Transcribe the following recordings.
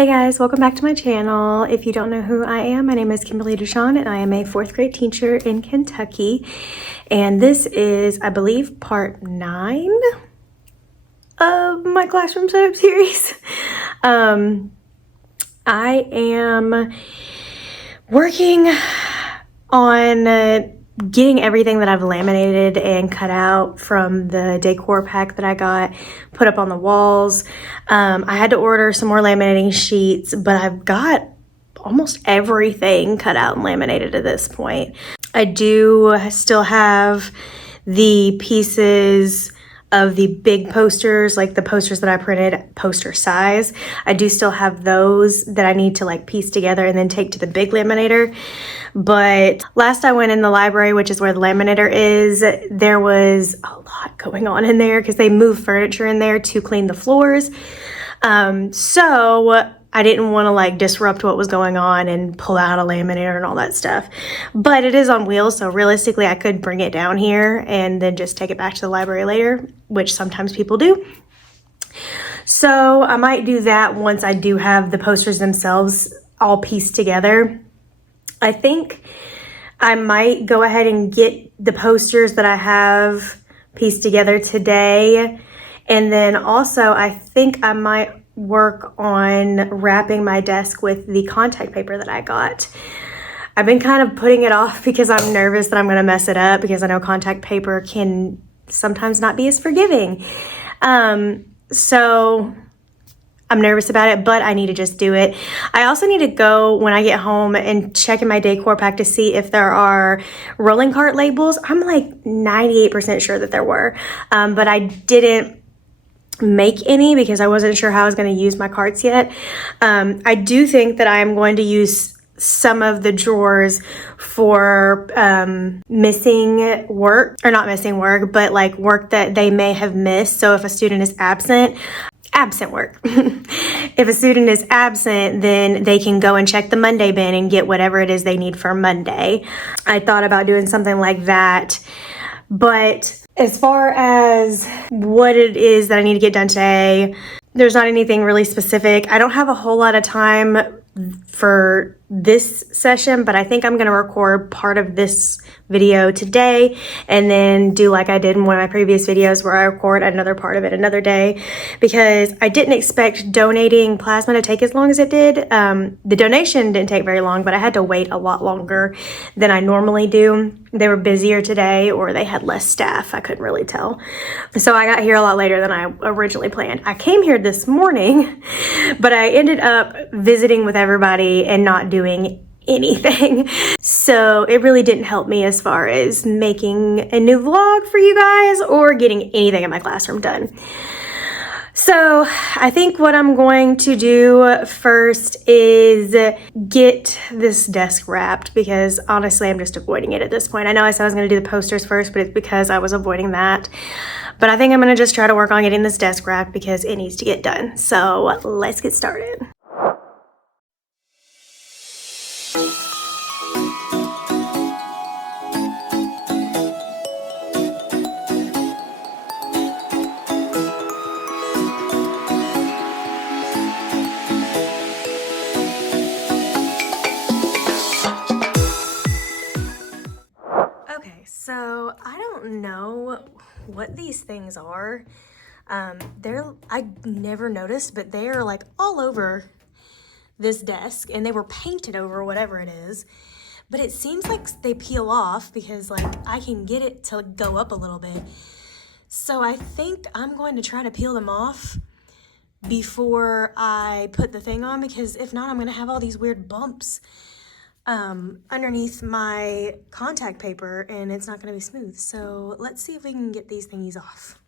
Hey guys, welcome back to my channel. If you don't know who I am, my name is Kimberly DeShon and I am a 4th grade teacher in Kentucky. And this is, I believe, part 9 of my classroom setup series. I am working on getting everything that I've laminated and cut out from the decor pack that I got put up on the walls. I had to order some more laminating sheets, but I've got almost everything cut out and laminated at this point. I do still have the pieces of the big posters, like the posters that I printed poster size. I do still have those that I need to like piece together and then take to the big laminator. But last I went in the library, which is where the laminator is, there was a lot going on in there because they moved furniture in there to clean the floors. So I didn't want to like disrupt what was going on and pull out a laminator and all that stuff. But it is on wheels, so realistically I could bring it down here and then just take it back to the library later, which sometimes people do. So I might do that once I do have the posters themselves all pieced together. I think I might go ahead and get the posters that I have pieced together today. And then also I think I might work on wrapping my desk with the contact paper that I got. I've been kind of putting it off because I'm nervous that I'm going to mess it up because I know contact paper can sometimes not be as forgiving. So I'm nervous about it, but I need to just do it. I also need to go when I get home and check in my decor pack to see if there are rolling cart labels. I'm like 98% sure that there were, but I didn't make any because I wasn't sure how I was going to use my carts yet. I do think that I am going to use some of the drawers for missing work, or not missing work, but like work that they may have missed. So if a student is absent work. If a student is absent, then they can go and check the Monday bin and get whatever it is they need for Monday. I thought about doing something like that, but as far as what it is that I need to get done today, there's not anything really specific. I don't have a whole lot of time for this session, but I think I'm going to record part of this video today and then do like I did in one of my previous videos where I record another part of it another day, because I didn't expect donating plasma to take as long as it did. The donation didn't take very long, but I had to wait a lot longer than I normally do. They were busier today or they had less staff. I couldn't really tell. So I got here a lot later than I originally planned. I came here this morning, but I ended up visiting with everybody and not doing anything. So it really didn't help me as far as making a new vlog for you guys or getting anything in my classroom done. So I think what I'm going to do first is get this desk wrapped, because honestly I'm just avoiding it at this point. I know I said I was going to do the posters first, but it's because I was avoiding that. But I think I'm going to just try to work on getting this desk wrapped because it needs to get done. So let's get started. So I don't know what these things are. I never noticed, but they are like all over this desk and they were painted over, whatever it is. But it seems like they peel off because like I can get it to go up a little bit. So I think I'm going to try to peel them off before I put the thing on, because if not, I'm going to have all these weird bumps underneath my contact paper and it's not going to be smooth. So let's see if we can get these thingies off.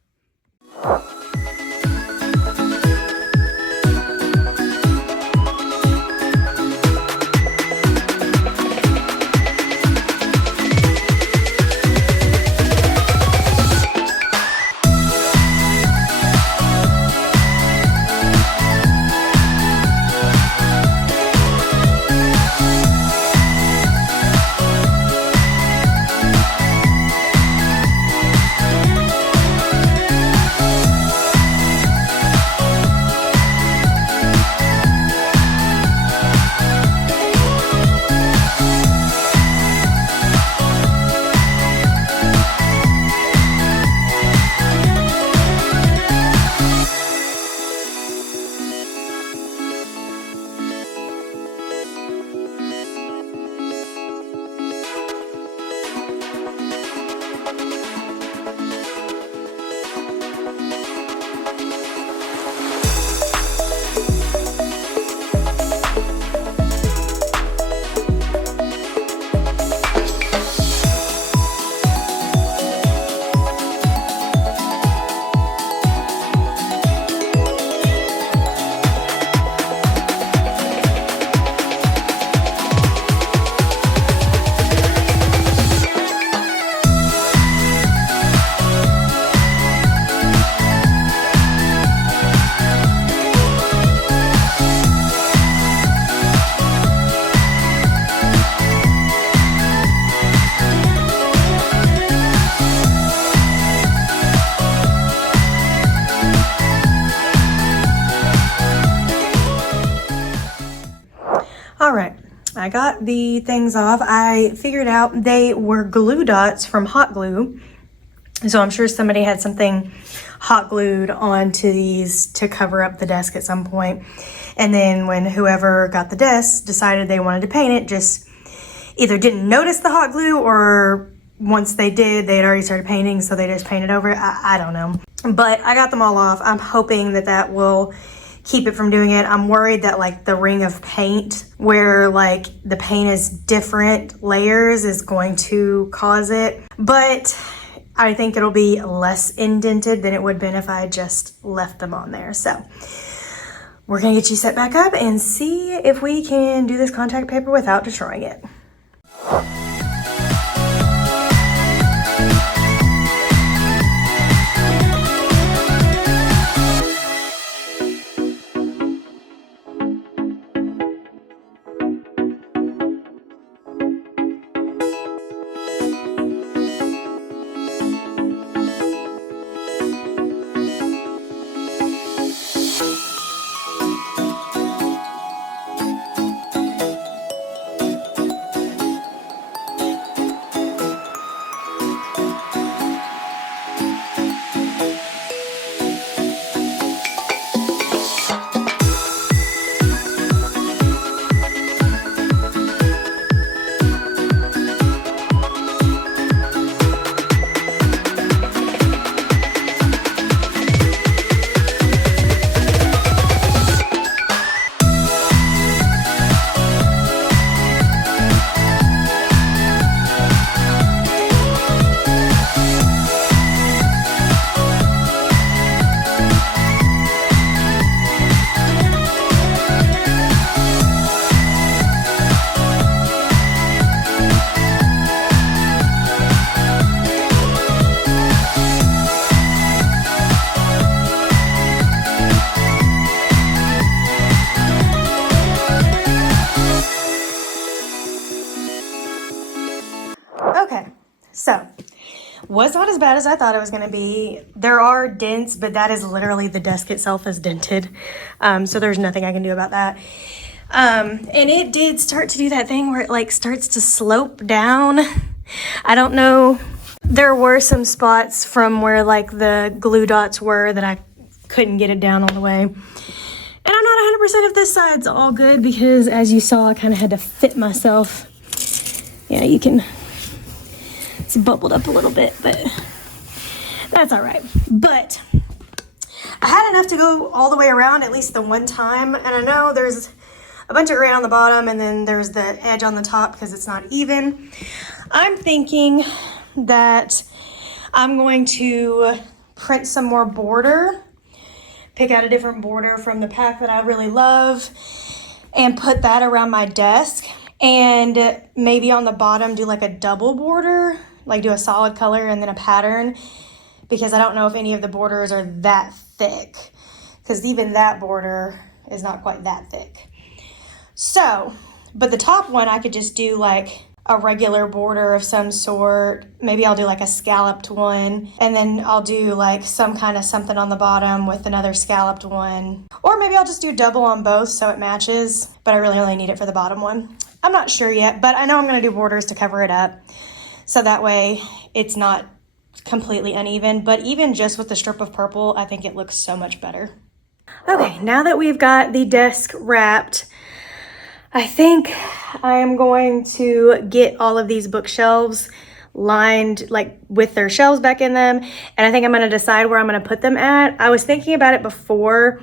I got the things off. I figured out they were glue dots from hot glue. So I'm sure somebody had something hot glued onto these to cover up the desk at some point. And then when whoever got the desk decided they wanted to paint it, just either didn't notice the hot glue, or once they did, they had already started painting, so they just painted over it. I don't know. But I got them all off. I'm hoping that that will keep it from doing it. I'm worried that like the ring of paint, where like the paint is different layers, is going to cause it. But I think it'll be less indented than it would have been if I had just left them on there. So we're gonna get you set back up and see if we can do this contact paper without destroying it. Okay, so was not as bad as I thought it was going to be. There are dents, but that is literally the desk itself is dented. So there's nothing I can do about that. And it did start to do that thing where it like starts to slope down. I don't know. There were some spots from where like the glue dots were that I couldn't get it down all the way. And I'm not 100% if this side's all good, because as you saw, I kind of had to fit myself. Yeah, you can... It's bubbled up a little bit, but that's all right. But I had enough to go all the way around at least the one time. And I know there's a bunch of gray on the bottom, and then there's the edge on the top because it's not even. I'm thinking that I'm going to print some more border, pick out a different border from the pack that I really love, and put that around my desk. And maybe on the bottom do like a double border, like do a solid color and then a pattern, because I don't know if any of the borders are that thick, because even that border is not quite that thick. So, but the top one I could just do like a regular border of some sort. Maybe I'll do like a scalloped one, and then I'll do like some kind of something on the bottom with another scalloped one. Or maybe I'll just do double on both so it matches, but I really only need it for the bottom one. I'm not sure yet, but I know I'm going to do borders to cover it up, so that way it's not completely uneven. But even just with the strip of purple, I think it looks so much better. Okay, now that we've got the desk wrapped, I think I am going to get all of these bookshelves lined like with their shelves back in them, and I think I'm going to decide where I'm going to put them at. I was thinking about it before,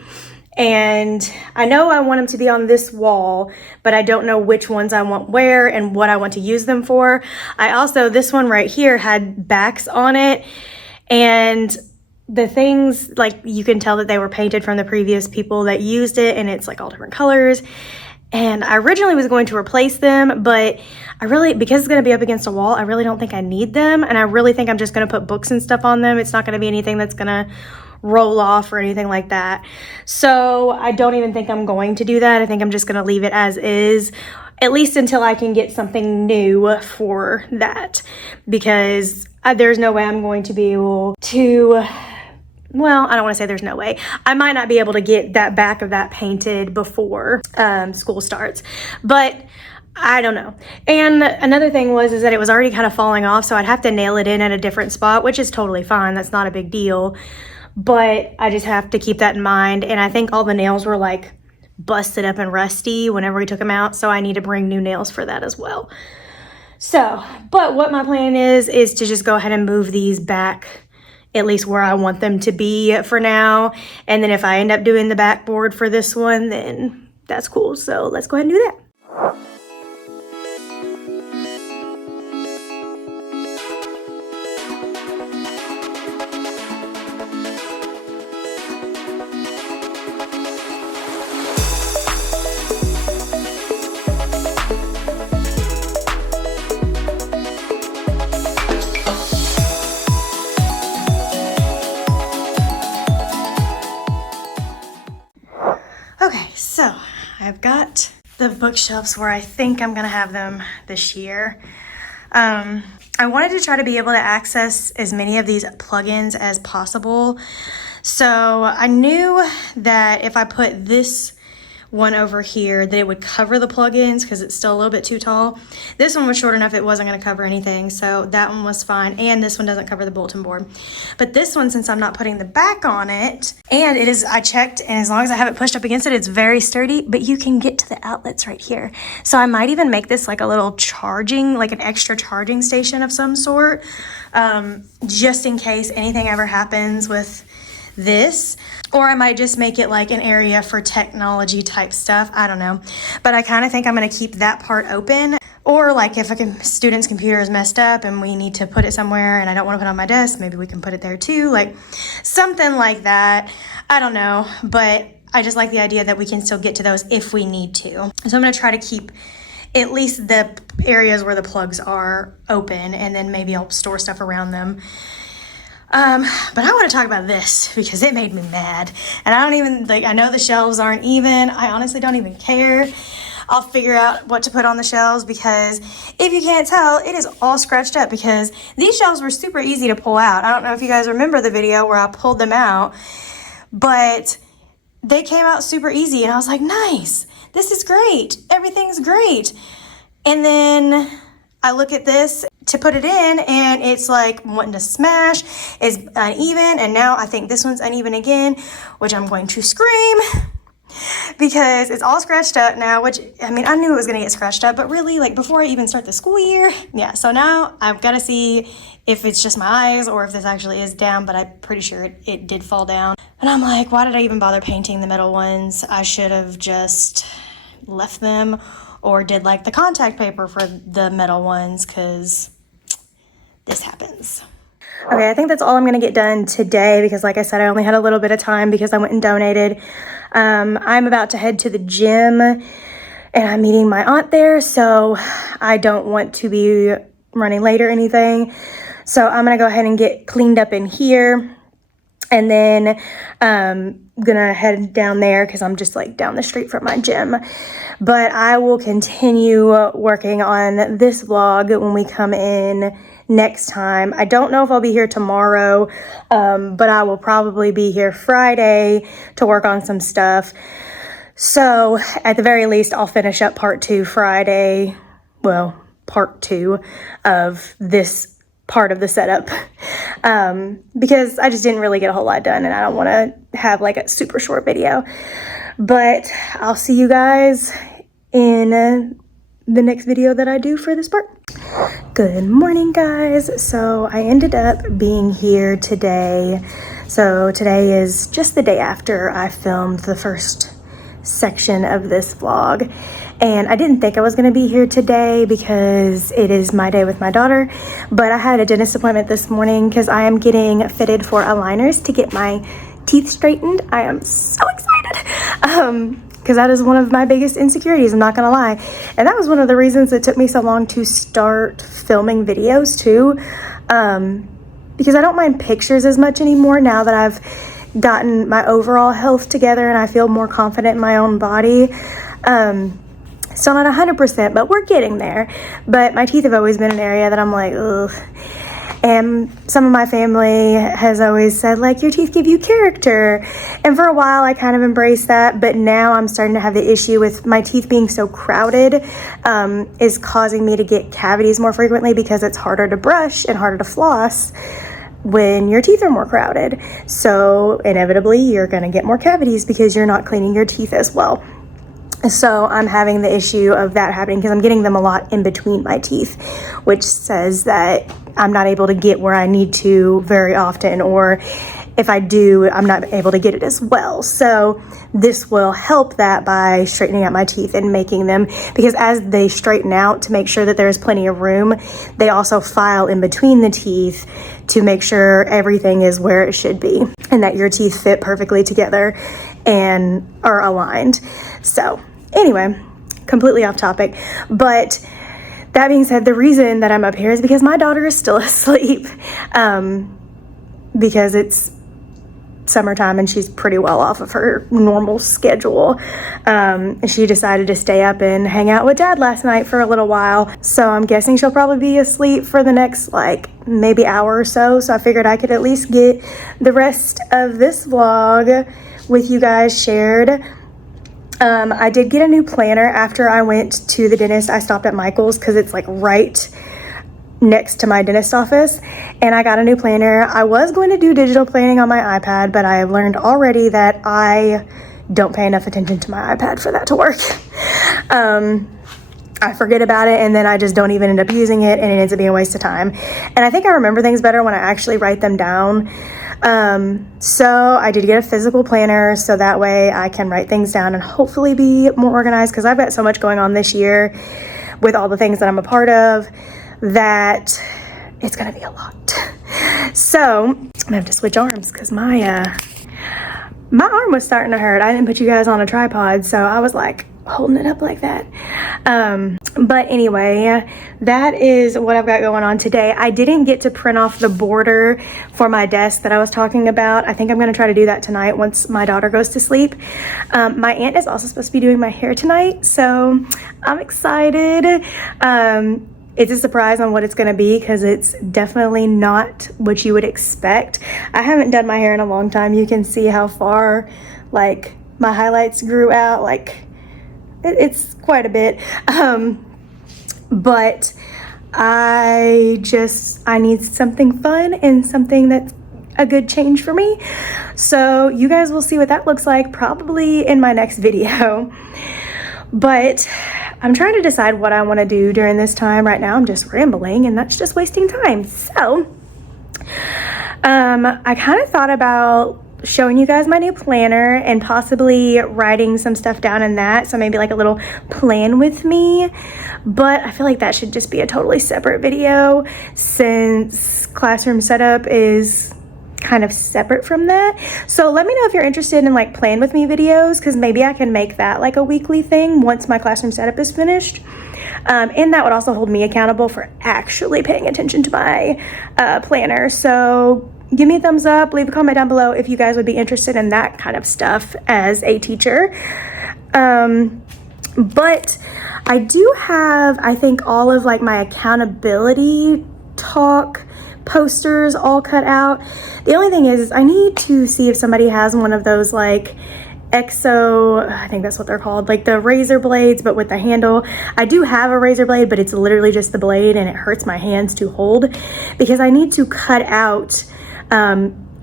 and I know I want them to be on this wall, but I don't know which ones I want where and what I want to use them for. I also, this one right here had backs on it, and the things, like, you can tell that they were painted from the previous people that used it, and it's like all different colors. And I originally was going to replace them, but I really, because it's going to be up against a wall, I really don't think I need them. And I really think I'm just going to put books and stuff on them. It's not going to be anything that's going to roll off or anything like that. So I don't even think I'm going to do that. I think I'm just going to leave it as is, at least until I can get something new for that, because there's no way I'm going to be able to... Well, I don't want to say there's no way. I might not be able to get that back of that painted before school starts. But I don't know. And another thing is that it was already kind of falling off, so I'd have to nail it in at a different spot, which is totally fine. That's not a big deal. But I just have to keep that in mind. And I think all the nails were like busted up and rusty whenever we took them out, so I need to bring new nails for that as well. So, but what my plan is to just go ahead and move these back at least where I want them to be for now. And then if I end up doing the backboard for this one, then that's cool. So let's go ahead and do that. Okay, so I've got the bookshelves where I think I'm gonna have them this year. I wanted to try to be able to access as many of these plugins as possible. So I knew that if I put this one over here that it would cover the plugins because it's still a little bit too tall. This one was short enough it wasn't going to cover anything, so that one was fine, and this one doesn't cover the bulletin board. But this one, since I'm not putting the back on it, and it is, I checked, and as long as I have it pushed up against it, it's very sturdy, but you can get to the outlets right here. So I might even make this like a little charging, like an extra charging station of some sort, just in case anything ever happens with this. Or I might just make it like an area for technology type stuff. I don't know. But I kind of think I'm going to keep that part open. Or like if a student's computer is messed up and we need to put it somewhere and I don't want to put it on my desk, maybe we can put it there too. Like something like that. I don't know. But I just like the idea that we can still get to those if we need to. So I'm going to try to keep at least the areas where the plugs are open, and then maybe I'll store stuff around them. But I want to talk about this because it made me mad. And I don't even, like, I know the shelves aren't even. I honestly don't even care. I'll figure out what to put on the shelves because if you can't tell, it is all scratched up because these shelves were super easy to pull out. I don't know if you guys remember the video where I pulled them out, but they came out super easy and I was like, nice, this is great. Everything's great. And then I look at this to put it in and it's like wanting to smash, it's uneven, and now I think this one's uneven again, which I'm going to scream because it's all scratched up now, which, I mean, I knew it was gonna get scratched up, but really, like, before I even start the school year, yeah, so now I've gotta see if it's just my eyes or if this actually is down, but I'm pretty sure it did fall down. And I'm like, why did I even bother painting the metal ones? I should have just left them or did like the contact paper for the metal ones, because this happens. Okay, I think that's all I'm gonna get done today because like I said, I only had a little bit of time because I went and donated. I'm about to head to the gym and I'm meeting my aunt there, so I don't want to be running late or anything. So I'm gonna go ahead and get cleaned up in here, and then gonna head down there because I'm just like down the street from my gym. But I will continue working on this vlog when we come in next time. I don't know if I'll be here tomorrow, but I will probably be here Friday to work on some stuff. So at the very least, I'll finish up part 2 Friday. Well, part 2 of this part of the setup, because I just didn't really get a whole lot done and I don't want to have like a super short video. But I'll see you guys in the next video that I do for this part. Good morning, guys. So I ended up being here today. So today is just the day after I filmed the first section of this vlog, and I didn't think I was going to be here today because it is my day with my daughter, but I had a dentist appointment this morning because I am getting fitted for aligners to get my teeth straightened. I am so excited because that is one of my biggest insecurities, I'm not gonna lie, and that was one of the reasons it took me so long to start filming videos too, because I don't mind pictures as much anymore now that I've gotten my overall health together and I feel more confident in my own body. Still not 100%, but we're getting there. But my teeth have always been an area that I'm like, ugh. And some of my family has always said, like, your teeth give you character. And for a while, I kind of embraced that. But now I'm starting to have the issue with my teeth being so crowded is causing me to get cavities more frequently because it's harder to brush and harder to floss when your teeth are more crowded. So inevitably, you're going to get more cavities because you're not cleaning your teeth as well. So I'm having the issue of that happening because I'm getting them a lot in between my teeth, which says that I'm not able to get where I need to very often, or if I do, I'm not able to get it as well. So this will help that by straightening out my teeth and making them, because as they straighten out to make sure that there's plenty of room, they also file in between the teeth to make sure everything is where it should be and that your teeth fit perfectly together and are aligned. So anyway, completely off topic, but that being said, the reason that I'm up here is because my daughter is still asleep, because it's summertime and she's pretty well off of her normal schedule. She decided to stay up and hang out with Dad last night for a little while, so I'm guessing she'll probably be asleep for the next like maybe hour or so. So I figured I could at least get the rest of this vlog with you guys shared. I did get a new planner after I went to the dentist. I stopped at Michael's because it's like right next to my dentist office, and I got a new planner. I was going to do digital planning on my iPad, but I have learned already that I don't pay enough attention to my iPad for that to work. I forget about it, and then I just don't even end up using it, and it ends up being a waste of time. And I think I remember things better when I actually write them down. So I did get a physical planner so that way I can write things down and hopefully be more organized, because I've got so much going on this year with all the things that I'm a part of that it's gonna be a lot. So I'm gonna have to switch arms because my arm was starting to hurt. I didn't put you guys on a tripod, so I was like holding it up like that. But anyway, that is what I've got going on today. I didn't get to print off the border for my desk that I was talking about. I think I'm gonna try to do that tonight once my daughter goes to sleep. My aunt is also supposed to be doing my hair tonight, so I'm excited. It's a surprise on what it's gonna be because it's definitely not what you would expect. I haven't done my hair in a long time. You can see how far like my highlights grew out. Like it's quite a bit. But I need something fun and something that's a good change for me. So you guys will see what that looks like probably in my next video. But I'm trying to decide what I want to do during this time. Right now I'm just rambling and that's just wasting time. So I kind of thought about showing you guys my new planner and possibly writing some stuff down in that, so maybe like a little plan with me, but I feel like that should just be a totally separate video since classroom setup is kind of separate from that. So let me know if you're interested in like plan with me videos, because maybe I can make that like a weekly thing once my classroom setup is finished. And that would also hold me accountable for actually paying attention to my planner. So give me a thumbs up, leave a comment down below if you guys would be interested in that kind of stuff as a teacher. But I do have, I think, all of like my accountability talk posters all cut out. The only thing is I need to see if somebody has one of those like exo, I think that's what they're called, like the razor blades but with the handle. I do have a razor blade, but it's literally just the blade and it hurts my hands to hold because I need to cut out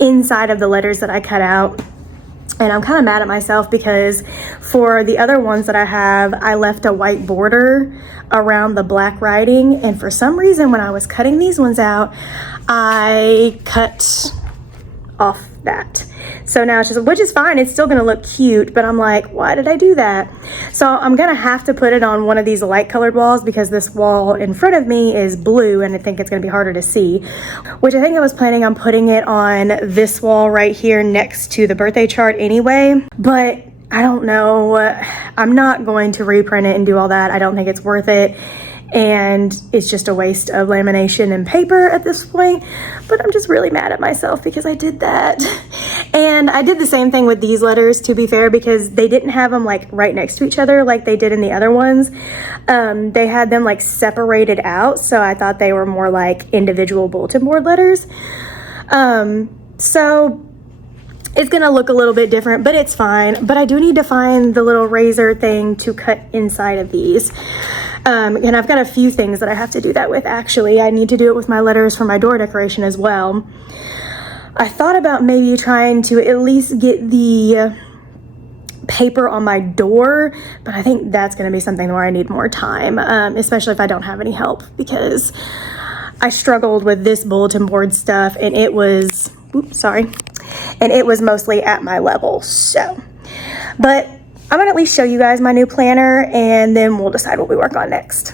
inside of the letters that I cut out. And I'm kind of mad at myself because for the other ones that I have, I left a white border around the black writing, and for some reason when I was cutting these ones out, I cut off that. So now it's just, which is fine, it's still gonna look cute, but I'm like, why did I do that? So I'm gonna have to put it on one of these light colored walls because this wall in front of me is blue and I think it's gonna be harder to see, which I think I was planning on putting it on this wall right here next to the birthday chart anyway, but I don't know. I'm not going to reprint it and do all that. I don't think it's worth it. and it's just a waste of lamination and paper at this point. But I'm just really mad at myself because I did that. And I did the same thing with these letters, to be fair, because they didn't have them like right next to each other like they did in the other ones. They had them like separated out, so I thought they were more like individual bulletin board letters. So it's gonna look a little bit different, but it's fine. But I do need to find the little razor thing to cut inside of these. And I've got a few things that I have to do that with, actually. I need to do it with my letters for my door decoration as well. I thought about maybe trying to at least get the paper on my door, but I think that's gonna be something where I need more time, especially if I don't have any help, because I struggled with this bulletin board stuff and it was, and it was mostly at my level. So, but I'm gonna at least show you guys my new planner and then we'll decide what we work on next.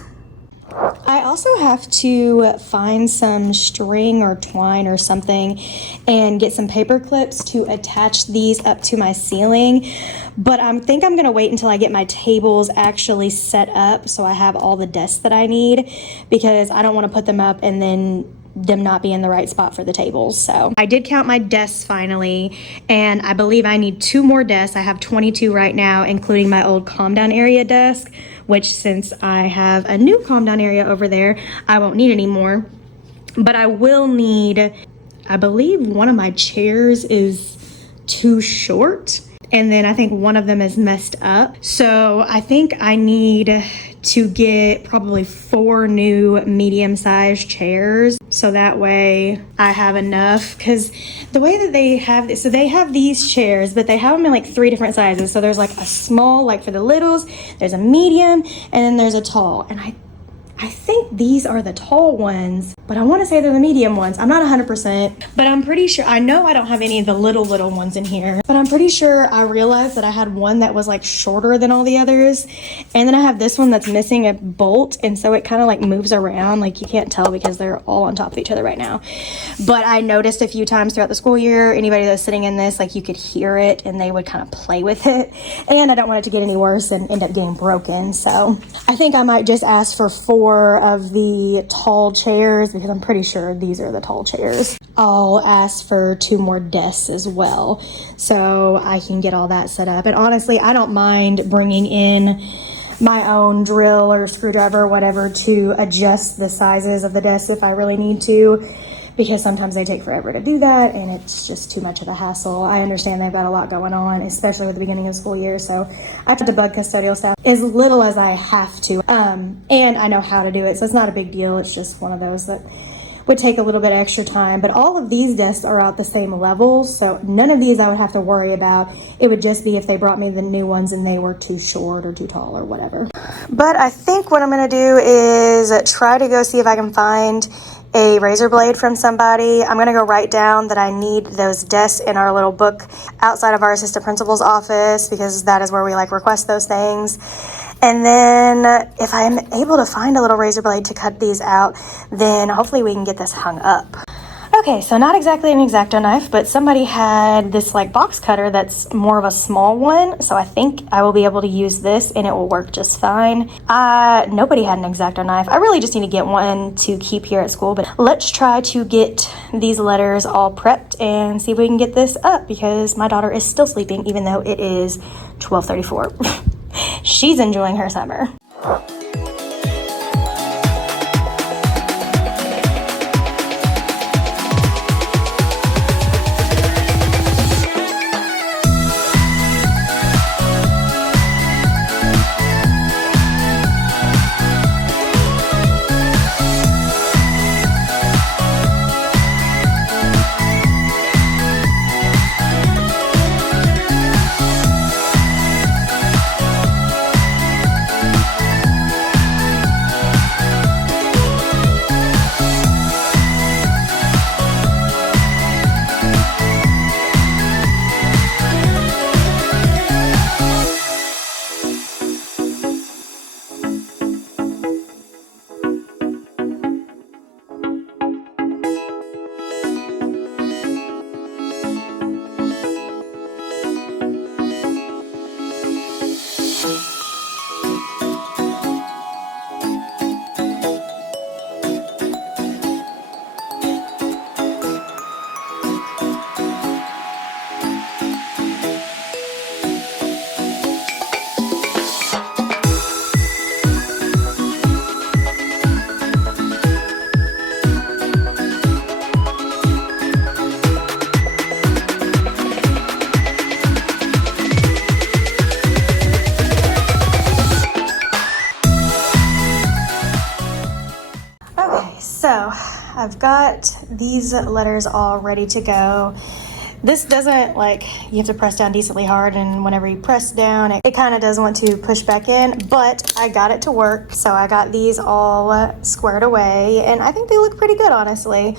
I also have to find some string or twine or something and get some paper clips to attach these up to my ceiling. But I think I'm gonna wait until I get my tables actually set up so I have all the desks that I need, because I don't want to put them up and then them not be in the right spot for the tables. So I did count my desks finally, and I believe I need 2 more desks. I have 22 right now, including my old calm down area desk, which since I have a new calm down area over there, I won't need anymore. But I will need, I believe one of my chairs is too short, and then I think one of them is messed up. So I think I need to get probably 4 new medium-sized chairs, so that way I have enough. Because the way that they have this, so they have these chairs, but they have them in like 3 different sizes. So there's like a small, like for the littles, there's a medium, and then there's a tall. And I think these are the tall ones, but I want to say they're the medium ones. I'm not 100%, but I'm pretty sure. I know I don't have any of the little ones in here, but I'm pretty sure I realized that I had one that was like shorter than all the others. And then I have this one that's missing a bolt, and so it kind of like moves around. Like you can't tell because they're all on top of each other right now. But I noticed a few times throughout the school year, anybody that's sitting in this, like you could hear it and they would kind of play with it. And I don't want it to get any worse and end up getting broken. So I think I might just ask for 4 of the tall chairs, because I'm pretty sure these are the tall chairs. I'll ask for 2 more desks as well, so I can get all that set up. And honestly, I don't mind bringing in my own drill or screwdriver or whatever to adjust the sizes of the desks if I really need to, because sometimes they take forever to do that and it's just too much of a hassle. I understand they've got a lot going on, especially with the beginning of the school year, so I have to bug custodial staff as little as I have to, and I know how to do it, so it's not a big deal. It's just one of those that would take a little bit extra time. But all of these desks are at the same level, so none of these I would have to worry about. It would just be if they brought me the new ones and they were too short or too tall or whatever. But I think what I'm gonna do is try to go see if I can find a razor blade from somebody. I'm gonna go write down that I need those desks in our little book outside of our assistant principal's office, because that is where we like request those things. And then if I'm able to find a little razor blade to cut these out, then hopefully we can get this hung up. Okay, so not exactly an X-Acto knife, but somebody had this like box cutter that's more of a small one, so I think I will be able to use this and it will work just fine. Nobody had an X-Acto knife. I really just need to get one to keep here at school, but let's try to get these letters all prepped and see if we can get this up, because my daughter is still sleeping even though it is 12:34. She's enjoying her summer. I've got these letters all ready to go. This doesn't, like, you have to press down decently hard, and whenever you press down, it kind of does want to push back in, but I got it to work. So I got these all squared away, and I think they look pretty good, honestly.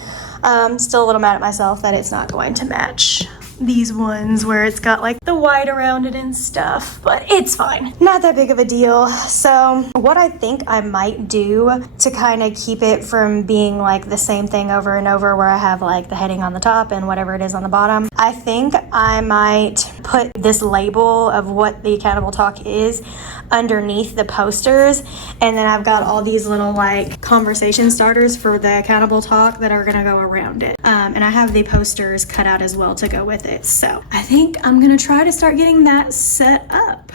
Still a little mad at myself that it's not going to match these ones where it's got like the white around it and stuff, but it's fine. Not that big of a deal. So what I think I might do to kind of keep it from being like the same thing over and over, where I have like the heading on the top and whatever it is on the bottom, I think I might put this label of what the Accountable Talk is underneath the posters, and then I've got all these little like conversation starters for the Accountable Talk that are gonna go around it, and I have the posters cut out as well to go with it. So I think I'm gonna try to start getting that set up.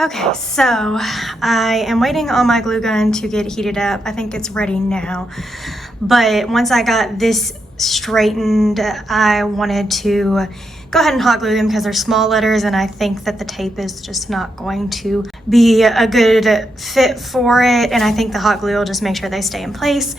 Okay, so I am waiting on my glue gun to get heated up. I think it's ready now. But once I got this straightened, I wanted to go ahead and hot glue them because they're small letters, and I think that the tape is just not going to be a good fit for it, and I think the hot glue will just make sure they stay in place.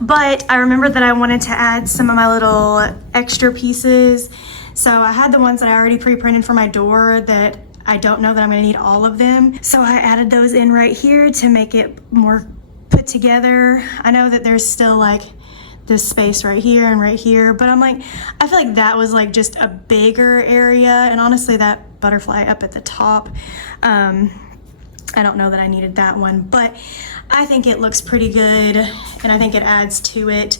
But I remembered that I wanted to add some of my little extra pieces. So I had the ones that I already pre-printed for my door that I don't know that I'm gonna need all of them. So I added those in right here to make it more put together. I know that there's still like this space right here, but I'm like, I feel like that was like just a bigger area, and honestly that butterfly up at the top, I don't know that I needed that one, but I think it looks pretty good, and I think it adds to it.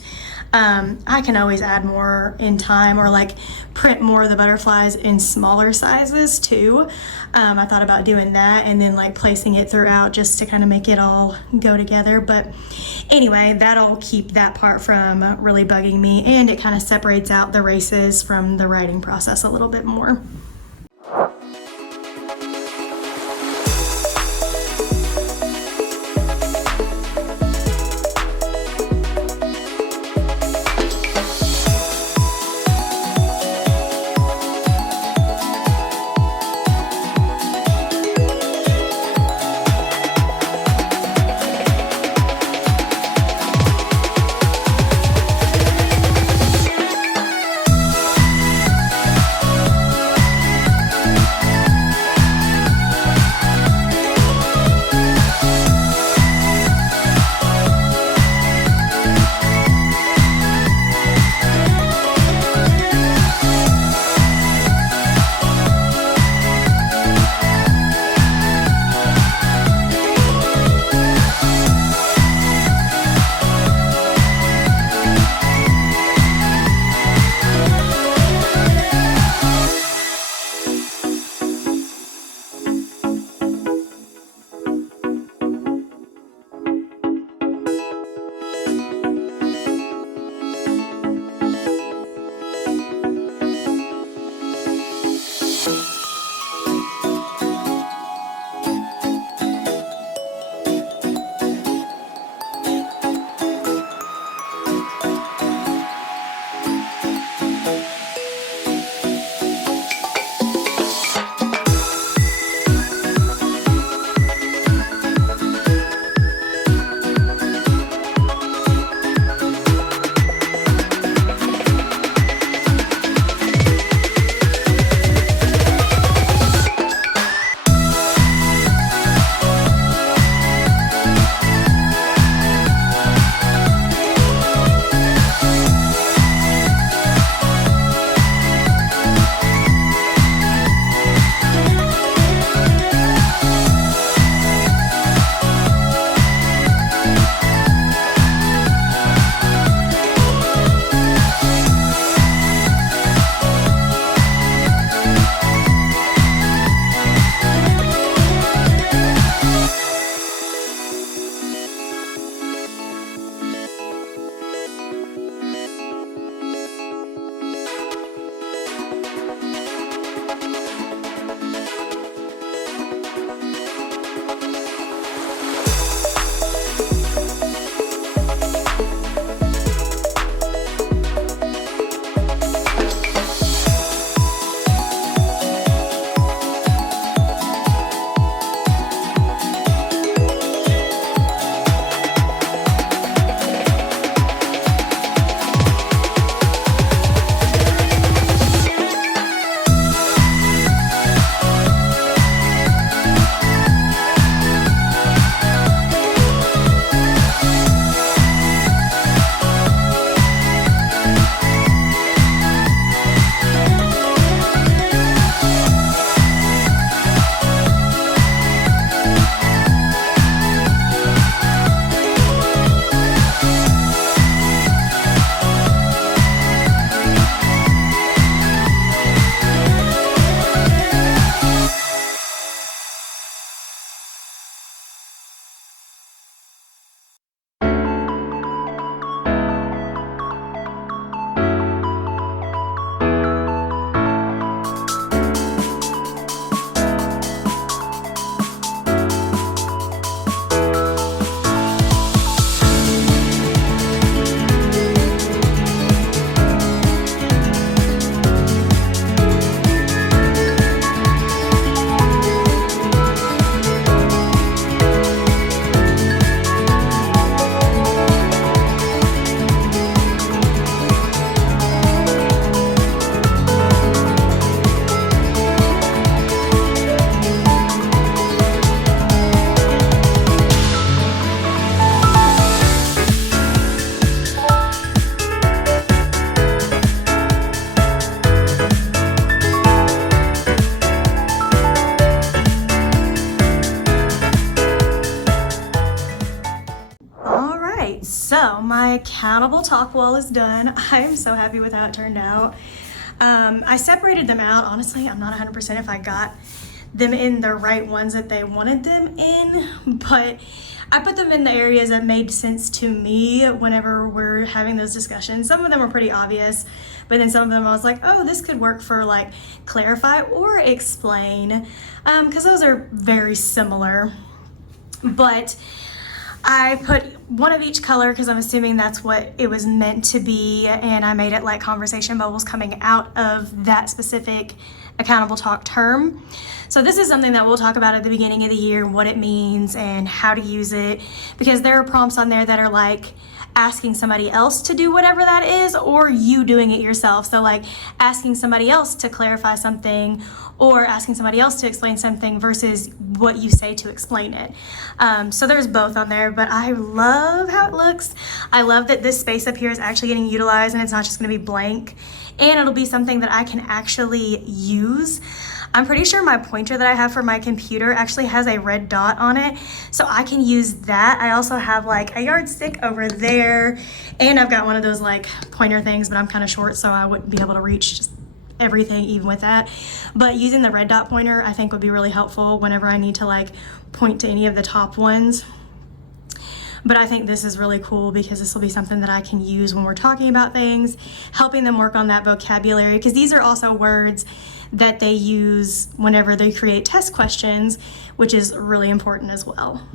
I can always add more in time, or like print more of the butterflies in smaller sizes too. I thought about doing that and then like placing it throughout just to kind of make it all go together. But anyway, that'll keep that part from really bugging me, and it kind of separates out the races from the writing process a little bit more. So my accountable talk wall is done. I am so happy with how it turned out. I separated them out. Honestly, I'm not 100% if I got them in the right ones that they wanted them in, but I put them in the areas that made sense to me whenever we're having those discussions. Some of them were pretty obvious, but then some of them I was like, oh, this could work for like clarify or explain, because those are very similar. But I put one of each color because I'm assuming that's what it was meant to be, and I made it like conversation bubbles coming out of that specific accountable talk term. So this is something that we'll talk about at the beginning of the year, what it means and how to use it, because there are prompts on there that are like asking somebody else to do whatever that is, or you doing it yourself. So like asking somebody else to clarify something or asking somebody else to explain something versus what you say to explain it. So there's both on there, but I love how it looks. I love that this space up here is actually getting utilized and it's not just gonna be blank, and it'll be something that I can actually use. I'm pretty sure my pointer that I have for my computer actually has a red dot on it, so I can use that. I also have like a yardstick over there, and I've got one of those like pointer things, but I'm kind of short, so I wouldn't be able to reach just everything even with that. But using the red dot pointer I think would be really helpful whenever I need to like point to any of the top ones. But I think this is really cool because this will be something that I can use when we're talking about things, helping them work on that vocabulary, because these are also words that they use whenever they create test questions, which is really important as well.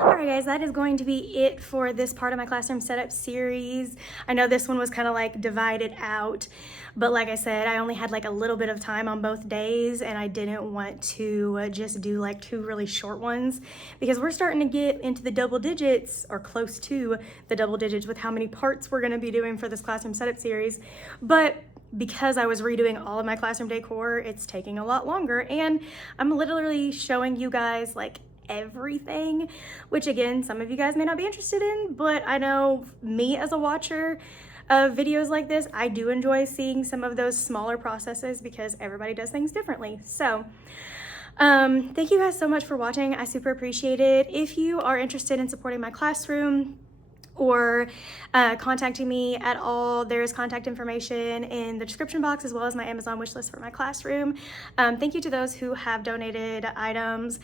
All right, guys, that is going to be it for this part of my classroom setup series. I know this one was kind of like divided out, but like I said, I only had like a little bit of time on both days, and I didn't want to just do like 2 really short ones because we're starting to get into the double digits, or close to the double digits, with how many parts we're going to be doing for this classroom setup series. But because I was redoing all of my classroom decor, it's taking a lot longer, and I'm literally showing you guys like everything, which again, some of you guys may not be interested in, but I know me as a watcher of videos like this, I do enjoy seeing some of those smaller processes because everybody does things differently. So thank you guys so much for watching. I super appreciate it. If you are interested in supporting my classroom or contacting me at all, there's contact information in the description box, as well as my Amazon wish list for my classroom. Thank you to those who have donated items.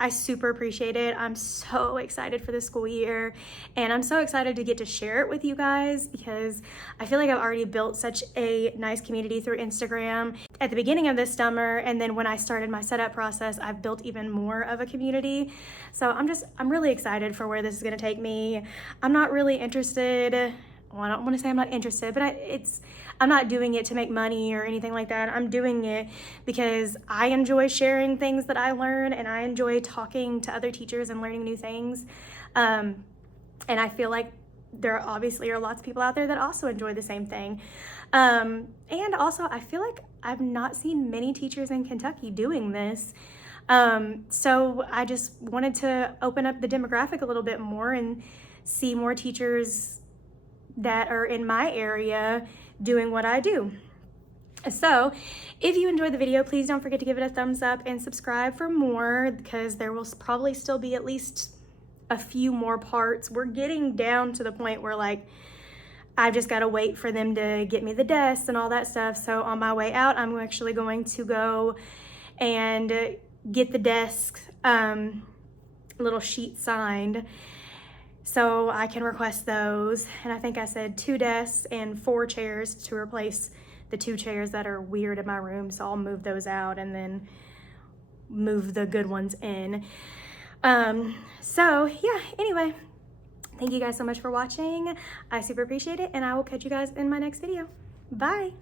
I super appreciate it. I'm so excited for this school year, and I'm so excited to get to share it with you guys because I feel like I've already built such a nice community through Instagram at the beginning of this summer, and then when I started my setup process, I've built even more of a community. So I'm really excited for where this is gonna take me. I'm not really interested, well, I don't want to say I'm not interested, but I'm not doing it to make money or anything like that. I'm doing it because I enjoy sharing things that I learn, and I enjoy talking to other teachers and learning new things. And I feel like there obviously are lots of people out there that also enjoy the same thing. And also I feel like I've not seen many teachers in Kentucky doing this. So I just wanted to open up the demographic a little bit more and see more teachers that are in my area doing what I do. So if you enjoyed the video, please don't forget to give it a thumbs up and subscribe for more, because there will probably still be at least a few more parts. We're getting down to the point where like I've just got to wait for them to get me the desks and all that stuff. So on my way out, I'm actually going to go and get the desk little sheet signed so I can request those. And I think I said 2 desks and 4 chairs to replace the 2 chairs that are weird in my room. So I'll move those out and then move the good ones in. So yeah, anyway, thank you guys so much for watching. I super appreciate it, and I will catch you guys in my next video. Bye.